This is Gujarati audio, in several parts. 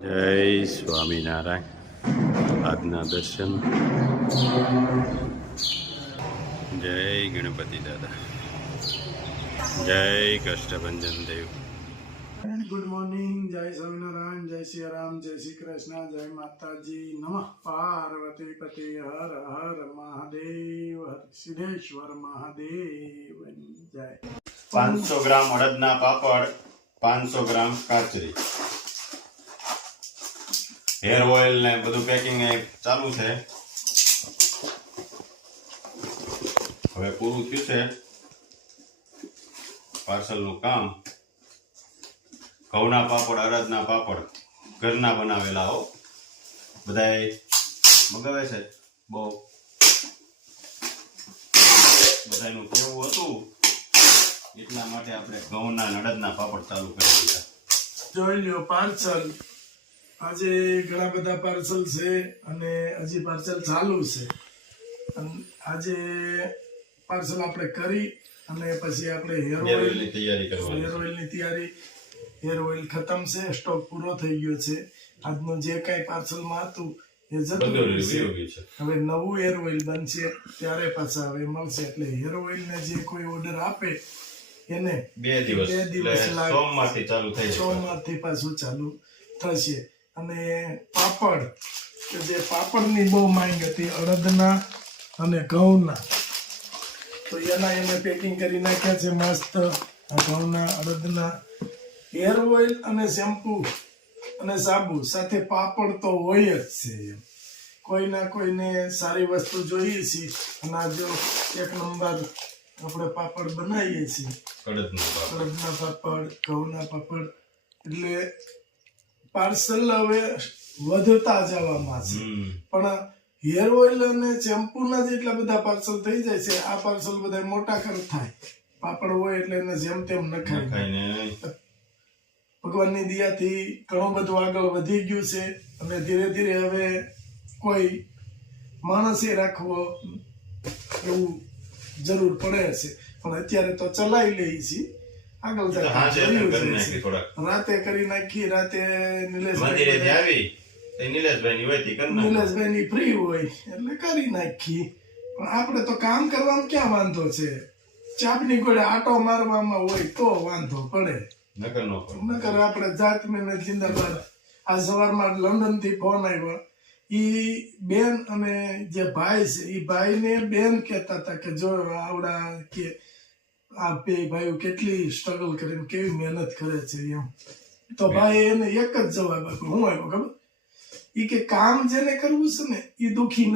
જય સ્વામિનારાયણ આજના દર્શન જય ગણપતિ દાદા જય કષ્ટભંજન દેવ ગુડ મોર્નિંગ જય સ્વામિનારાયણ જય શ્રી રામ જય શ્રી કૃષ્ણ જય માતાજી નમઃ પાર્વતી પતિ હર હર મહાદેવ હર સિદ્ધેશ્વર મહાદેવ જય 500 ગ્રામ અડદના પાપડ 500 ગ્રામ કાચરી હેર ઓઇલ ને બધું પેકિંગ ચાલુ છે હવે પૂરું થયું છે પાર્સલ નું કામ ઘઉંના પાપડ અડદના પાપડ ઘરના બનાવેલા હો બધાએ મગાવે છે બહુ બધાનું કેવું હતું એટલા માટે આપણે ઘઉંના અને અડદના પાપડ ચાલુ કરી દીધા જોઈ લ્યો પાર્સલ આજે ઘણા બધા પાર્સલ છે અને હજી પાર્સલ ચાલુ છે આજે પાર્સલ આપણે કરી અને પછી આપણે હેર ઓઇલની તૈયારી કરવાની ની તૈયારી હેર ઓઇલ ખતમ છે સ્ટોક પૂરો થઈ ગયો છે આજનું જે કઈ પાર્સલમાં હતું એ જતું રહ્યું છે હવે નવું હેર ઓઇલ બનશે ત્યારે પાછા હવે મળશે એટલે હેર ઓઇલ ને જે કોઈ ઓર્ડર આપે એને 2 દિવસ સોમવારથી ચાલુ થઈ જશે સોમવારથી પાછું ચાલુ થશે અને પાપડ કે જે પાપડની બહુ માંગ હતી અડદના અને ઘઉંના તો એના એને પેકિંગ કરી નાખ્યા છે મસ્ત આ ઘઉંના અડદના હેર ઓઇલ અને શેમ્પુ અને સાબુ સાથે પાપડ તો હોય જ છે એમ કોઈના કોઈને સારી વસ્તુ જોઈએ છે અને આ જો એક નંબર આપણે પાપડ બનાવીએ છીએ અડદના પાપડ ઘઉંના પાપડ એટલે પાર્સલ હવે વધતા જવામાં છે પણ હેર ઓઇલ અને શેમ્પૂના જેટલા બધા પાર્સલ થઈ જાય છે આ પાર્સલ બધા મોટા કર થાય પાપડ હોય એટલે એને જેમ તેમ નખાય ભગવાનની દયાથી ઘણું બધું આગળ વધી ગયું છે અને ધીરે ધીરે હવે કોઈ માણસે રાખવો એવું જરૂર પડે છે પણ અત્યારે તો ચલાવી લઈએ છીએ આગળ રાતે કરી નાખી રાતે નિલેશભાઈ ની ફ્રી હોય એટલે કરી નાખી પણ આપણે તો કામ કરવામાં ક્યાં વાંધો છે ચાપની ગોળે આટો મારવામાં હોય તો વાંધો પડે નકર આપણે જાત મહેનત જિંદાબાદ આ સવારમાં લંડન થી ફોન આવ્યો ઈ બેન અને જે ભાઈ છે ઈ ભાઈ ને બેન કહેતા હતા કે જો આવડા કે આ બે ભાઈઓ કેટલી સ્ટ્રગલ કરીને કેવી મહેનત કરે છે એમ તો ભાઈ એને એક જ જવાબ આપ્યો હું આવ્યો ખબર ઈ કે કામ જેને કરવું છે ને એ દુખી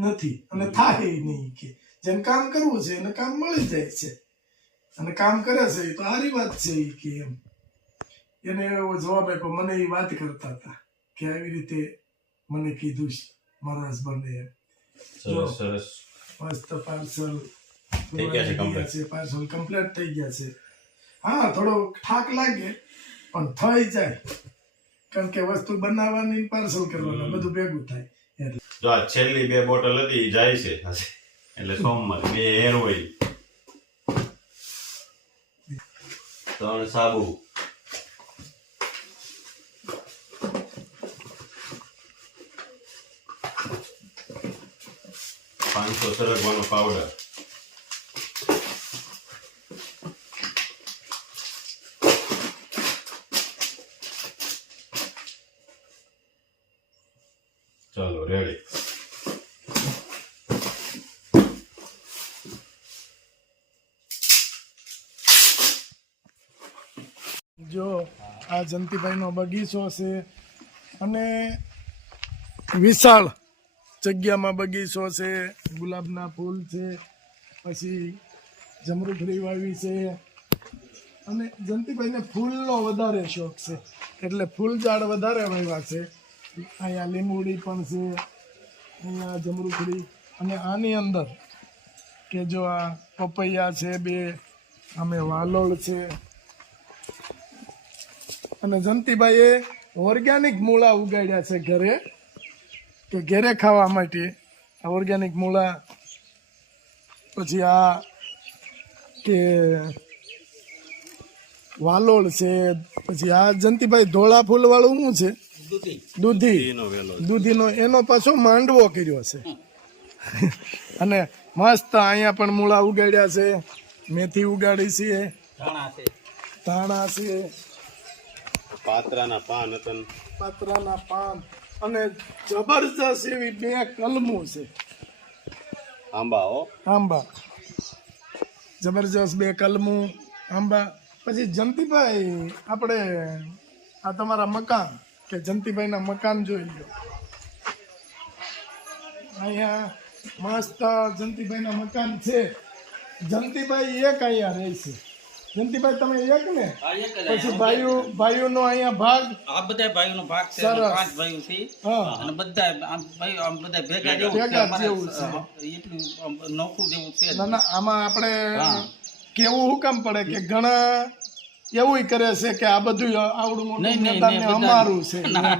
નથી અને થાય નહીં કે જેને કામ કરવું છે એને કામ મળી જાય છે અને કામ કરે છે તો સારી વાત છે ઈ કે એમ એને એવો જવાબ આપ્યો મને એ વાત કરતા હતા કે આવી રીતે મને કીધું છે મારા હસબન્ડે સરસ મસ્ત પાર્સલ પાર્સલ કમ્પ્લીટ થઈ ગયા છે હા થોડો થાક લાગે પણ થઈ જાય કારણ કે વસ્તુ બનાવવાની પાર્સલ કરવાનું બધું ભેગું થાય એટલે જો આ છેલ્લી 2 બોટલ હતી જાય છે એટલે સોમવાર 2 હેર ઓઇલ 3 સાબુ 500 સરગવાનો પાવડર ચાલો રેડી જો આ જંતીભાઈનો બગીચો છે અને વિશાળ જગ્યામાં બગીચો છે ગુલાબના ફૂલ છે પછી જમરૂખડી વાવી છે અને જંતીભાઈને ફૂલનો વધારે શોખ છે એટલે ફૂલ ઝાડ વધારે વાવ્યા છે અહીંયા લીંબુડી પણ છે અહીંયા જમરૂખડી અને આની અંદર કે જો આ પપૈયા છે 2 અમે વાલોળ છે અને જંતીભાઈએ ઓર્ગેનિક મૂળા ઉગાડ્યા છે ઘરે કે ઘરે ખાવા માટે આ ઓર્ગેનિક મૂળા પછી આ કે વાલોળ છે પછી આ જંતીભાઈ ધોળા ફૂલ વાળું શું છે દૂધી એનો વેલો દૂધીનો એનો પાછો માંડવો કર્યો છે અને મસ્ત અહીંયા પણ મૂળા ઉગાડ્યા છે, મેથી ઉગાડી છે, ધાણા છે, પાત્રાના પાન હતા ને પાત્રાના પાન અને જબરજસ્ત એવી 2 કલમું છે આંબા હો આંબા, જબરજસ્ત 2 કલમું આંબા. પછી જંતીભાઈ આપણે આ તમારા મકાન કે જંતીભાઈના મકાન જોઈ લો. અહીંયા મસ્ત જંતીભાઈના મકાન છે. જંતીભાઈ એક અહીંયા રહે છે. જંતીભાઈ તમે એક ને પછી ભાઈઓનો અહીંયા ભાગ આ બધા ભાઈઓનો ભાગ છે, સરસ. 5 ભાઈઓ છે હા અને બધા આમ ભાઈઓ આમ બધા ભેગા જેવું છે. ભેગા અમારે જેવું છે. એટલું આમ નોખું જેવું છે. ના ના આમાં આપણે હા. કેવું હું કામ પડે કે ઘણા એવું કરે છે કે આ બધું આવડું મોટું નહીં, નહીં, મેદાન નહીં, ને બધા- અમારું છે ના,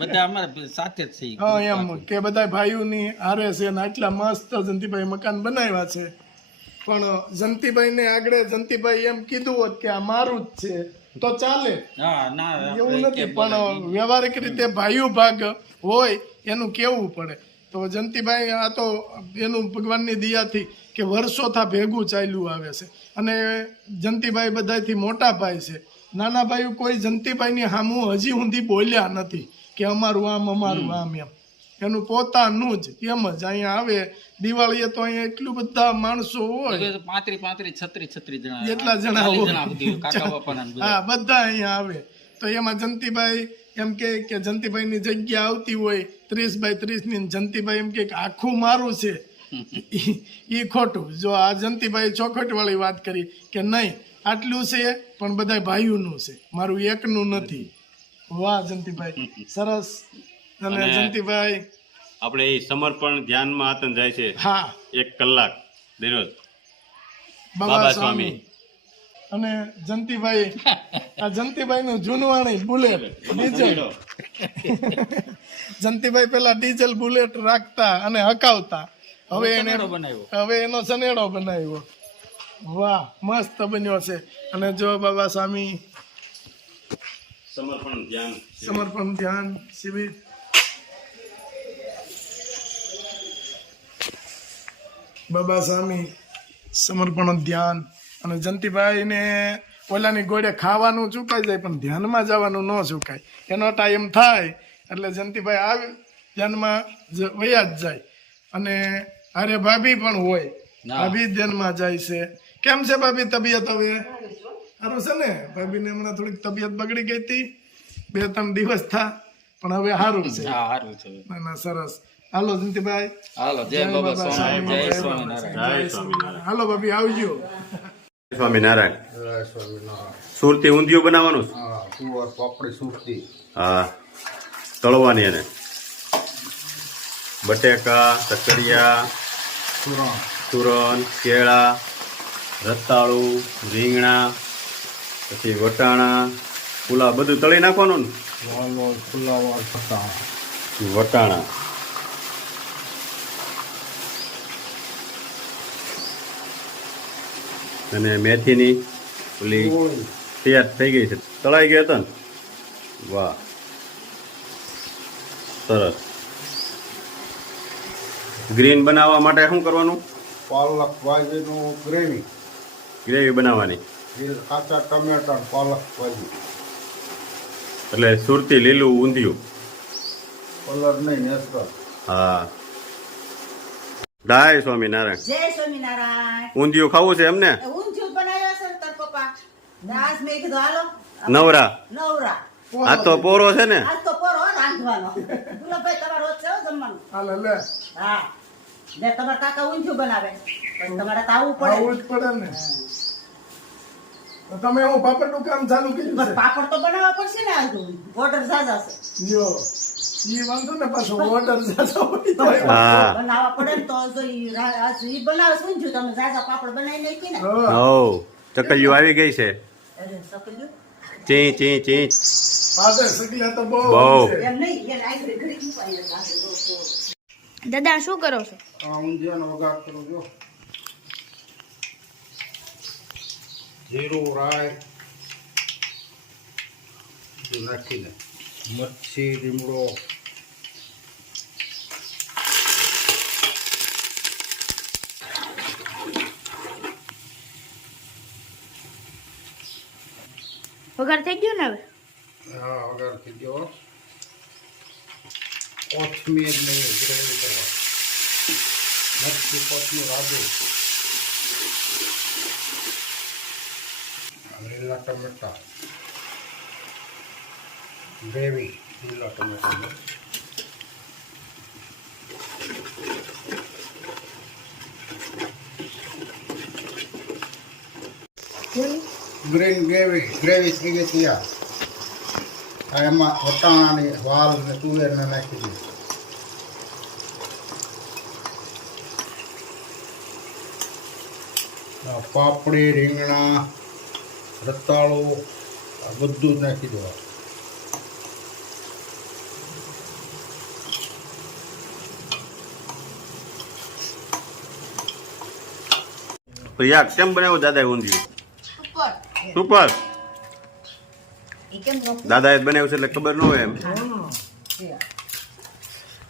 બધા અમારે સાથે જ છે. હા એમ કે બધા ભાઈઓની હારે છે અને આટલા મસ્ત જંતીભાઈ મકાન બનાવ્યા છે. પણ જંતીભાઈને આગળ જંતીભાઈ એમ કીધું હોત કે આ મારું જ છે તો ચાલે, હા ના એવું આપણે નથી. કે પણ વ્યવહારિક રીતે ભાઈઓ ભાગ હોય એનું કેવું પડે. તો જંતીભાઈ આ તો એનું ભગવાનની દયાથી કે વર્ષોથી ભેગું ચાલ્યું આવે છે અને જંતીભાઈ બધાથી મોટા ભાઈ છે. નાના ભાઈઓ કોઈ જંતીભાઈની સામું હજી સુધી બોલ્યા નથી કે અમારું આમ એમ. એનું પોતાનું જ એમ જ અહીંયા આવે દિવાળીએ તો અહીંયા એટલું બધા માણસો હોય, 35 36 જણા, એટલા જણા 40 હોય. જણા સુધી કાકા બાપાના ને બધા. હા બધા અહીંયા આવે. તો એમાં જંતીભાઈ એમ કે જંતીભાઈની જગ્યા આવતી હોય 30 x 30 ની, જંતીભાઈ એમ કે આખું મારું છે. ઈ ખોટું. જો આ જંતીભાઈ ચોખવટ વાળી વાત કરી કે નહીં આટલું છે પણ બધા ભાઈઓનું છે, મારું એકનું નથી. વાહ જંતીભાઈ સરસ. અને જંતીભાઈ આપણે એ સમર્પણ ધ્યાનમાં આતન જાય છે હા 1 કલાક દરરોજ બાબા સ્વામી. અને જંતીભાઈ આ જંતીભાઈ નું જૂનવાણી બુલેટ ડીઝલ. જંતીભાઈ પેલા ડીઝલ બુલેટ રાખતા અને હકાવતા, હવે એને સનેડો બનાવ્યો. હવે એનો સનેડો બનાવ્યો. વાહ મસ્ત બન્યો છે. અને જો બાબા સ્વામી સમર્પણ ધ્યાન શિબિર. બાબા સ્વામી સમર્પણ ધ્યાન. અને જંતીભાઈ ને ઓલાની ગોળે ખાવાનું ચૂકાઈ જાય પણ ધ્યાનમાં જવાનું ન ચૂકાય. એનો ટાઈમ થાય એટલે જંતીભાઈ આવે ધ્યાનમાં વયા જ જાય. અને અરે ભાભી પણ હોય, ભાભી ધ્યાનમાં જાય છે. કેમ છે ભાભી તબિયત હવે સારું છે ને? ભાભીને હમણાં થોડીક તબિયત બગડી ગઈ હતી 2-3 દિવસ થા પણ હવે સારું છે. હા સારું છે. ના ના સરસ. હાલો જંતીભાઈ હાલો જય બાબા સ્વામી, જય સ્વામિનારાયણ. જય સ્વામિનારાયણ. હાલો ભાભી આવજો. સ્વામિનારાયણ. સુરતી ઊંધિયું બનાવવાનું છે? પાપડી સુરતી હા તળવાની એને બટેકા, સકરિયા, સુરણ, કેળા, રતાળું, રીંગણા, પછી વટાણા, પુલા બધું તળી નાખવાનું ને? વાલો ફુલાવાર થતા વટાણા અને મેથીની ઓલી તૈયાર થઈ ગઈ છે, તળાઈ ગયો હતો ને? વાહ સરસ. ગ્રીન બનાવવા માટે શું કરવાનું? પાલક ભાજીનું ગ્રેવી, ગ્રેવી બનાવવાની. કાચા ટમેટા પાલક ભાજી, એટલે સુરતી લીલું ઊંધિયું. કલર નહીં નેચરલ. હા જય સ્વામિનારાયણ. જય સ્વામિનારાયણ. ઊંધિયું ખાવું છે એમને? ઊંધિયું બનાવ્યો છે ને તાર પપ્પા ને આજ મેં કીધું હાલો નવરા નવરા આ તો પોરો છે ને? આજ તો પોરો રાંધવાનો. ગુલાબભાઈ તમારો રોજ છે હો જમવાનું. હાલો લે હા ને તમારા કાકા ઊંધિયું બનાવે પણ તમારે તો આવવું પડે. આવું જ પડે ને. તો તમે હું પાપડનું કામ ચાલુ કર્યું બસ છે? પાપડ તો બનાવવા પડશે ને આજુ ઓર્ડર ઝાઝા છે યો ઈ વાંધો ને પાછો ઓર્ડર જાતો હોય તો હા બનાવવા પડે ને તો જો ઈ આજ ઈ બનાવે છે ઊંધિયું તમે ઝાઝા પાપડ બનાવી નાખી ને. હા. હો ચકલીઓ આવી ગઈ છે. અરે સકલ્યું ચી ચી ચી આજે સગલા તો બહુ બહુ. છે. એમ નહીં એને આગળ ઘડી મૂકવાની લાગે લોકો. દાદા શું કરો છો? આ ઊંધિયાનો વઘાર કરો જો. જીરું રાઈ બધું નાખીને મચ્છી લીમડો વઘાર થઈ ગયો ને હવે? હા વગર થઈ ગયો કોથમીર નહીં ગ્રેવી કરવા મચ્છી કોથમીર આદુ લીલા ટમેટા ગ્રેવી લીલા ટમેટા ગ્રીન ગ્રેવી થઈ ગઈ તૈયાર આ એમાં વટાણાની વાલ ને તુવેરને નાખી દીધી આ પાપડી રીંગણા રતાળો આ બધું જ નાખી દેવા પ્રિયા કેમ બનાવ્યું દાદાએ ઊંધિયું? સુપર. દાદાએ બનાવ્યું છે એટલે ખબર ન હોય એમ.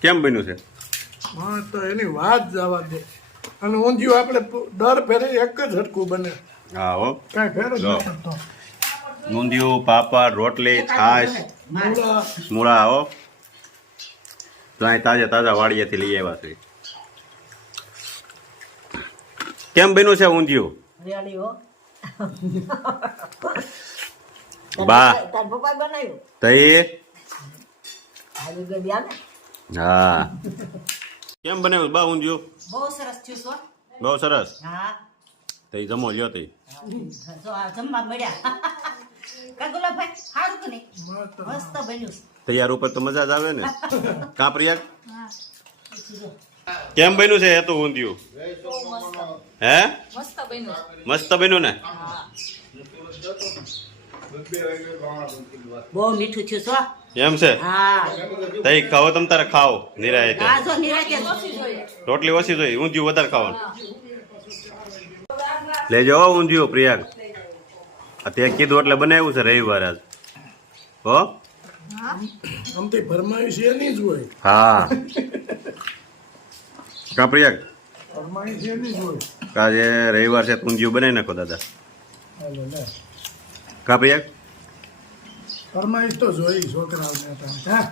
કેમ બન્યું છે? હા તો એની વાત જવા દે. અને ઊંધિયું આપણે દર ફેરે એક જ હરખું બને, હા હો. કાંઈ ફેર જ જો. ન કરતો. ઊંધિયું, પાપડ, રોટલી, છાશ, મૂળા મૂળા હો. તો અહીં તાજા વાડીએથી લઈ આવ્યા છે. કેમ બન્યું છે ઊંધિયું? બા તઈ હા કેમ બનાવ્યું બા ઊંધિયું? બહુ સરસ થયું છો. બહુ સરસ. હા તઈ જમો લ્યો તઈ. જો આ જમવા મળ્યા કા ગુલાબભાઈ સારું કે નહીં? મસ્ત બન્યું છે. તૈયાર ઉપર તો મજા જ આવે ને. કા પ્રિયા કેમ બન્યું છે એ તો ઊંધિયું? હે મસ્ત બન્યું ને? બહુ મીઠું થયું છો. એમ છે? હા તઈ ખાઓ તમ તારે ખાઓ નિરાય આ જો નિરાતે રોટલી ઓછી જોઈએ, ઊંધિયું વધારે ખાવાનું. લેજો હો ઊંધિયું પ્રિયા. તે કીધું એટલે બનાવ્યું છે રવિવારે આજ હો. આમથી ફરમાઈશ એની જ હોય, હા કા પ્રિયા ફરમાઈશ એની જ હોય. આજે રવિવાર છે ઊંધિયું બનાવી નાખો દાદા. હાલો લે, કા પ્રિયા ફરમાઈશ તો જોઈ છોકરાઓને. હા